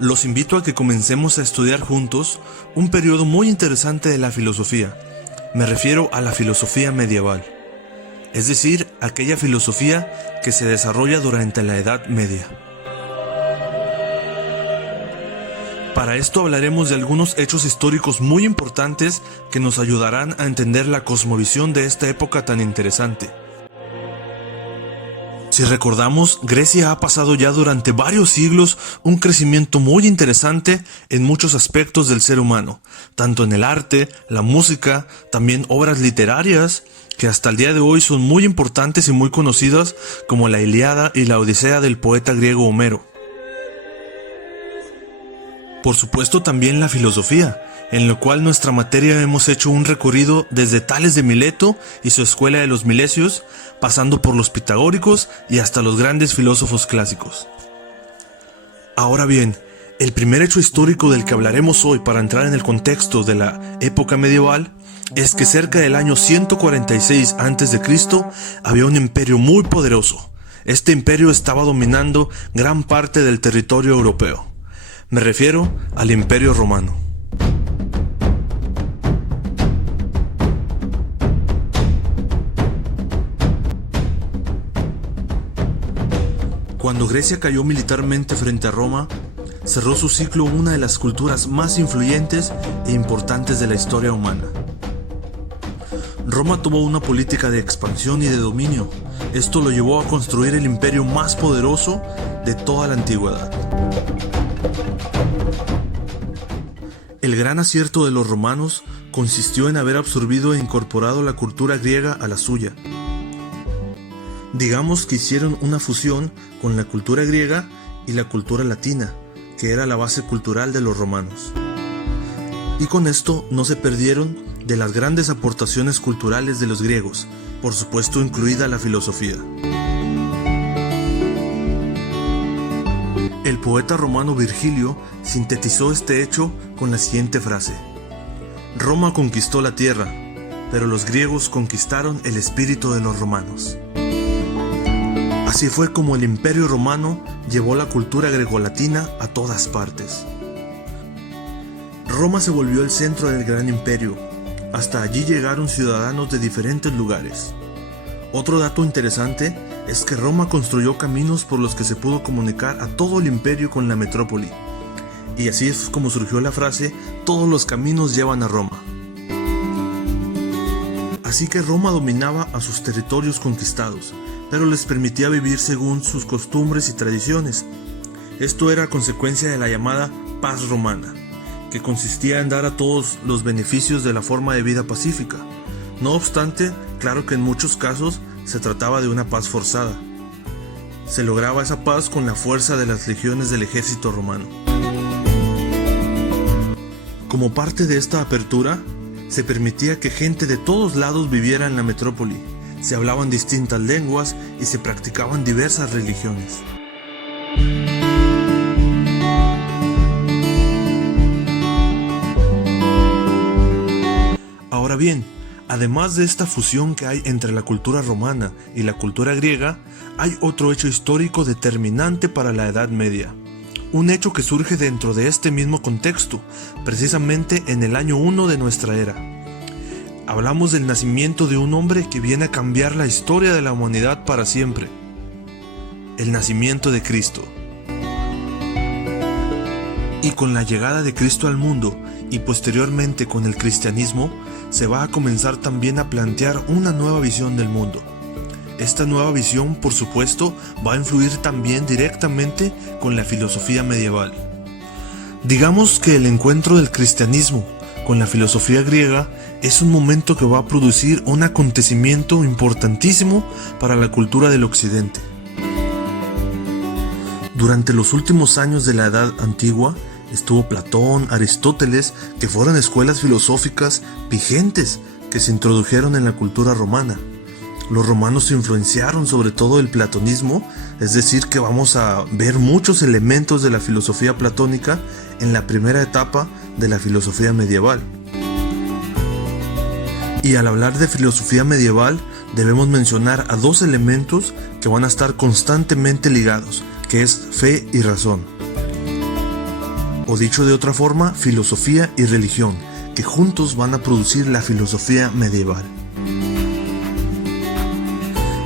Los invito a que comencemos a estudiar juntos un periodo muy interesante de la filosofía. Me refiero a la filosofía medieval, es decir, aquella filosofía que se desarrolla durante la Edad Media. Para esto hablaremos de algunos hechos históricos muy importantes que nos ayudarán a entender la cosmovisión de esta época tan interesante. Si recordamos, Grecia ha pasado ya durante varios siglos un crecimiento muy interesante en muchos aspectos del ser humano, tanto en el arte, la música, también obras literarias, que hasta el día de hoy son muy importantes y muy conocidas, como la Ilíada y la Odisea del poeta griego Homero. Por supuesto también la filosofía, en lo cual nuestra materia hemos hecho un recorrido desde Tales de Mileto y su escuela de los Milesios, pasando por los pitagóricos y hasta los grandes filósofos clásicos. Ahora bien, el primer hecho histórico del que hablaremos hoy para entrar en el contexto de la época medieval es que cerca del año 146 a.C. había un imperio muy poderoso. Este imperio estaba dominando gran parte del territorio europeo. Me refiero al Imperio Romano. Cuando Grecia cayó militarmente frente a Roma, cerró su ciclo una de las culturas más influyentes e importantes de la historia humana. Roma tuvo una política de expansión y de dominio. Esto lo llevó a construir el imperio más poderoso de toda la antigüedad. El gran acierto de los romanos consistió en haber absorbido e incorporado la cultura griega a la suya. Digamos que hicieron una fusión con la cultura griega y la cultura latina, que era la base cultural de los romanos. Y con esto no se perdieron de las grandes aportaciones culturales de los griegos, por supuesto incluida la filosofía. El poeta romano Virgilio sintetizó este hecho con la siguiente frase: Roma conquistó la tierra, pero los griegos conquistaron el espíritu de los romanos. Así fue como el Imperio Romano llevó la cultura gregolatina a todas partes. Roma se volvió el centro del gran imperio. Hasta allí llegaron ciudadanos de diferentes lugares. Otro dato interesante es que Roma construyó caminos por los que se pudo comunicar a todo el imperio con la metrópoli. Y así es como surgió la frase: todos los caminos llevan a Roma. Así que Roma dominaba a sus territorios conquistados, pero les permitía vivir según sus costumbres y tradiciones. Esto era consecuencia de la llamada paz romana, que consistía en dar a todos los beneficios de la forma de vida pacífica. No obstante, claro que en muchos casos se trataba de una paz forzada. Se lograba esa paz con la fuerza de las legiones del ejército romano. Como parte de esta apertura, se permitía que gente de todos lados viviera en la metrópoli. Se hablaban distintas lenguas y se practicaban diversas religiones. Ahora bien, además de esta fusión que hay entre la cultura romana y la cultura griega, hay otro hecho histórico determinante para la Edad Media. Un hecho que surge dentro de este mismo contexto, precisamente en el año 1 de nuestra era. Hablamos del nacimiento de un hombre que viene a cambiar la historia de la humanidad para siempre. El nacimiento de Cristo. Y con la llegada de Cristo al mundo y posteriormente con el cristianismo, se va a comenzar también a plantear una nueva visión del mundo. Esta nueva visión, por supuesto, va a influir también directamente con la filosofía medieval. Digamos que el encuentro del cristianismo con la filosofía griega es un momento que va a producir un acontecimiento importantísimo para la cultura del occidente. Durante los últimos años de la Edad Antigua, estuvo Platón, Aristóteles, que fueron escuelas filosóficas vigentes que se introdujeron en la cultura romana. Los romanos influenciaron sobre todo el platonismo, es decir, que vamos a ver muchos elementos de la filosofía platónica en la primera etapa de la filosofía medieval. Y al hablar de filosofía medieval, debemos mencionar a dos elementos que van a estar constantemente ligados, que es fe y razón. o dicho de otra forma, filosofía y religión, que juntos van a producir la filosofía medieval.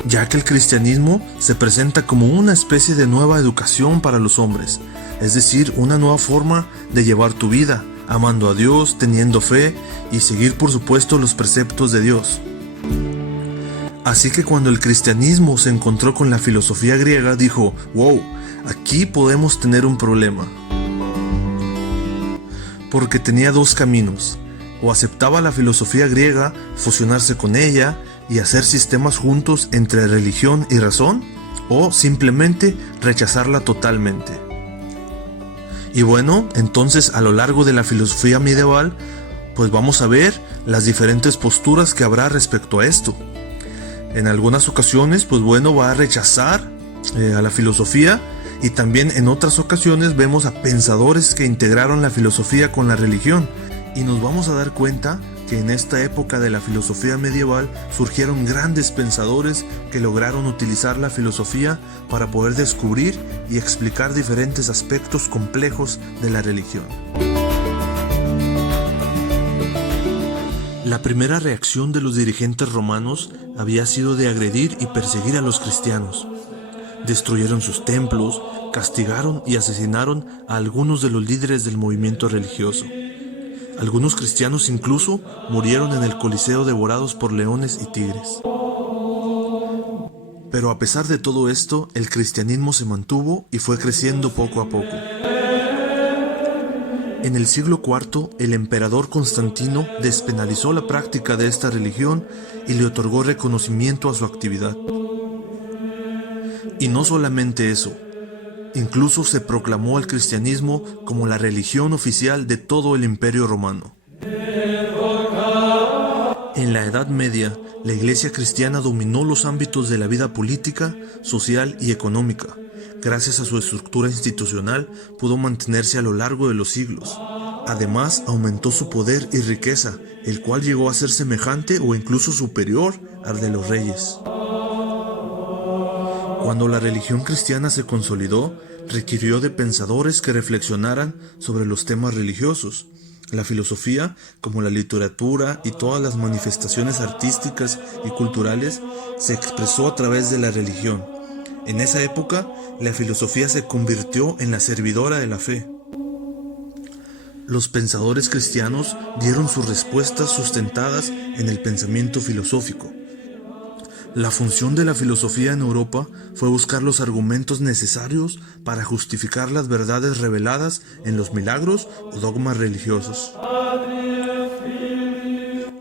Ya que el cristianismo se presenta como una especie de nueva educación para los hombres, es decir, una nueva forma de llevar tu vida, amando a Dios, teniendo fe y seguir por supuesto los preceptos de Dios. Así que cuando el cristianismo se encontró con la filosofía griega, dijo, wow, aquí podemos tener un problema. Porque tenía dos caminos, o aceptaba la filosofía griega, fusionarse con ella y hacer sistemas juntos entre religión y razón, o simplemente rechazarla totalmente. Y bueno, entonces a lo largo de la filosofía medieval, pues vamos a ver las diferentes posturas que habrá respecto a esto. En algunas ocasiones, pues bueno, va a rechazar a la filosofía, y también en otras ocasiones vemos a pensadores que integraron la filosofía con la religión, y nos vamos a dar cuenta que en esta época de la filosofía medieval surgieron grandes pensadores que lograron utilizar la filosofía para poder descubrir y explicar diferentes aspectos complejos de la religión. La primera reacción de los dirigentes romanos había sido de agredir y perseguir a los cristianos. Destruyeron sus templos, castigaron y asesinaron a algunos de los líderes del movimiento religioso. Algunos cristianos incluso murieron en el Coliseo devorados por leones y tigres. Pero a pesar de todo esto, el cristianismo se mantuvo y fue creciendo poco a poco. En el siglo IV, el emperador Constantino despenalizó la práctica de esta religión y le otorgó reconocimiento a su actividad. Y no solamente eso, incluso se proclamó al cristianismo como la religión oficial de todo el Imperio Romano. En la Edad Media, la Iglesia cristiana dominó los ámbitos de la vida política, social y económica. Gracias a su estructura institucional, pudo mantenerse a lo largo de los siglos. Además, aumentó su poder y riqueza, el cual llegó a ser semejante o incluso superior al de los reyes. Cuando la religión cristiana se consolidó, requirió de pensadores que reflexionaran sobre los temas religiosos. La filosofía, como la literatura y todas las manifestaciones artísticas y culturales, se expresó a través de la religión. En esa época, la filosofía se convirtió en la servidora de la fe. Los pensadores cristianos dieron sus respuestas sustentadas en el pensamiento filosófico. La función de la filosofía en Europa fue buscar los argumentos necesarios para justificar las verdades reveladas en los milagros o dogmas religiosos.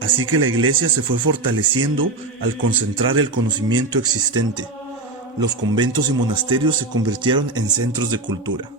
Así que la Iglesia se fue fortaleciendo al concentrar el conocimiento existente. Los conventos y monasterios se convirtieron en centros de cultura.